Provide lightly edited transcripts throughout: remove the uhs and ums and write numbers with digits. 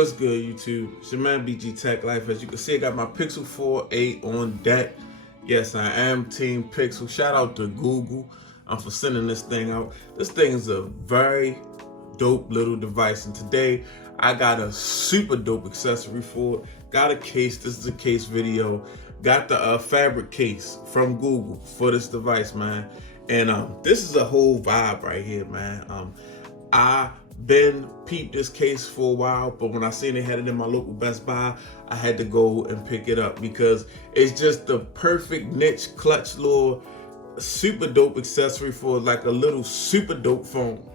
What's good, YouTube? It's your man BG Tech Life. As you can see, I got my Pixel 4a on deck. Yes, I am Team Pixel. Shout out to Google for sending this thing out. This thing is a very dope little device, and today I got a super dope accessory for it. Got a case. This is a case video. Got the fabric case from Google for this device, man. And this is a whole vibe right here, man. I been peeped this case for a while, but when I seen they had it in my local Best Buy, I had to go and pick it up because it's just the perfect niche clutch little super dope accessory for like a little super dope phone.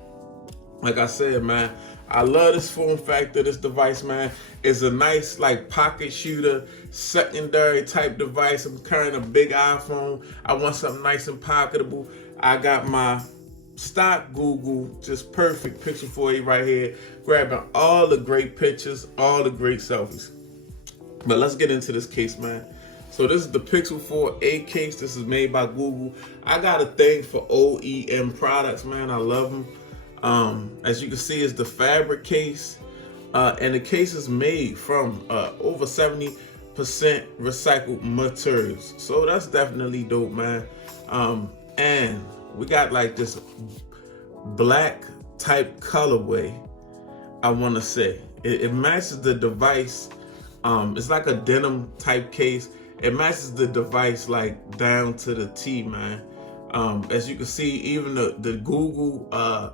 Like I said, man, I love this form factor. This device, man, is a nice like pocket shooter, secondary type device. I'm carrying a big iPhone. I want something nice and pocketable. I got my stock Google, just perfect Pixel 4a right here, grabbing all the great pictures, all the great selfies. But let's get into this case, man. So this is the Pixel 4a case. This is made by Google. I got a thing for OEM products, man. I love them. As you can see, it's the fabric case, and the case is made from over 70% recycled materials. So that's definitely dope, man. And we got like this black type colorway, I want to say. It matches the device. It's like a denim type case. It matches the device like down to the T, man. As you can see, even the Google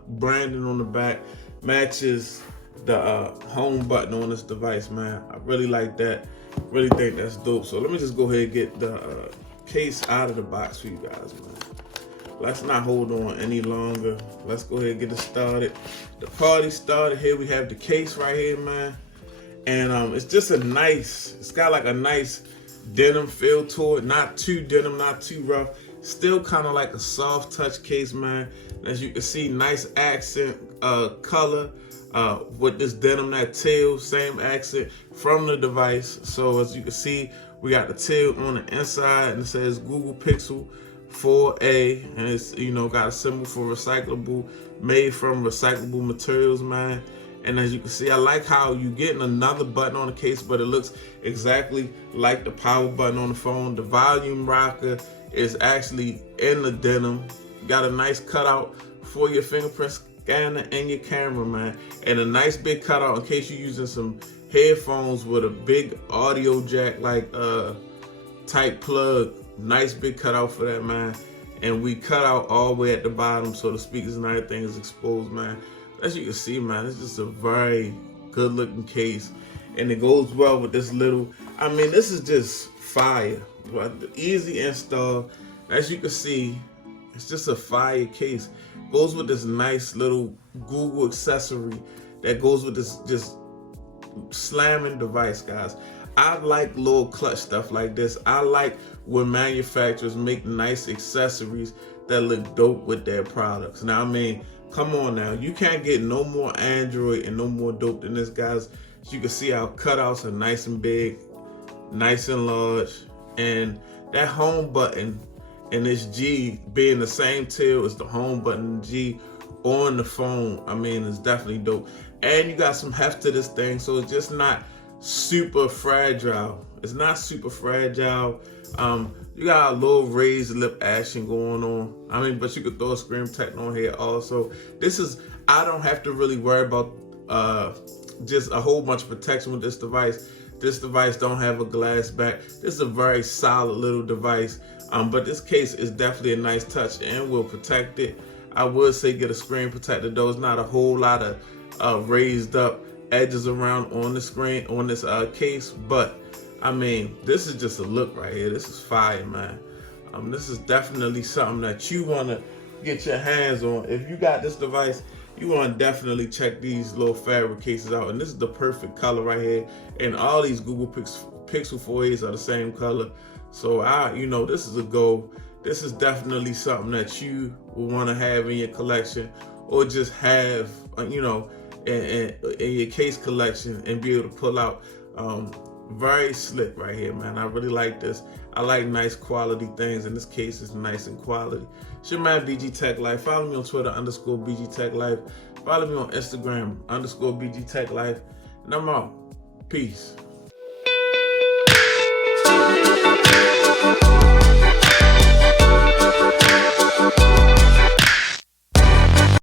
branding on the back matches the home button on this device, man. I really like that. Really think that's dope. So let me just go ahead and get the case out of the box for you guys, man. Let's not hold on any longer. Let's go ahead and get it started. The party started. Here we have the case right here, man. And it's just a nice, it's got like a nice denim feel to it. Not too denim, not too rough. Still kind of like a soft touch case, man. And as you can see, nice accent color with this denim, that teal, same accent from the device. So as you can see, we got the teal on the inside and it says Google Pixel 4a, and it's, you know, got a symbol for recyclable, made from recyclable materials, man. And as you can see, I like how you getting another button on the case, but it looks exactly like the power button on the phone. The volume rocker is actually in the denim. You got a nice cutout for your fingerprint scanner and your camera, man, and a nice big cutout in case you're using some headphones with a big audio jack like type plug. Nice big cutout for that, man. And we cut out all the way at the bottom so the speakers and everything is exposed, man. As you can see, man, it's just a very good looking case, and it goes well with this little, I mean, this is just fire. Easy install. As you can see, it's just a fire case. Goes with this nice little Google accessory that goes with this just slamming device, guys. I like little clutch stuff like this. I like when manufacturers make nice accessories that look dope with their products. Now, I mean, come on now. You can't get no more Android and no more dope than this, guys. As you can see, our cutouts are nice and big, nice and large. And that home button and this G being the same tail as the home button G on the phone, I mean, it's definitely dope. And you got some heft to this thing, so it's just not super fragile. It's not super fragile. You got a little raised lip action going on. I mean, but you could throw a screen protector on here also. This is, I don't have to really worry about just a whole bunch of protection with this device. This device don't have a glass back. This is a very solid little device. But this case is definitely a nice touch and will protect it. I would say get a screen protector though. It's not a whole lot of raised up edges around on the screen on this case, but I mean, this is just a look right here. This is fire, man. This is definitely something that you want to get your hands on. If you got this device, you want to definitely check these little fabric cases out. And this is the perfect color right here. And all these Google Pixel 4As are the same color. So you know, this is a go. This is definitely something that you will want to have in your collection, or just have, you know, in your case collection and be able to pull out. Very slick right here, man. I really like this. I like nice quality things, and this case is nice and quality. It's your man BG Tech Life. Follow me on Twitter _BG Tech Life. Follow me on Instagram _BG Tech Life. And I'm out. Peace.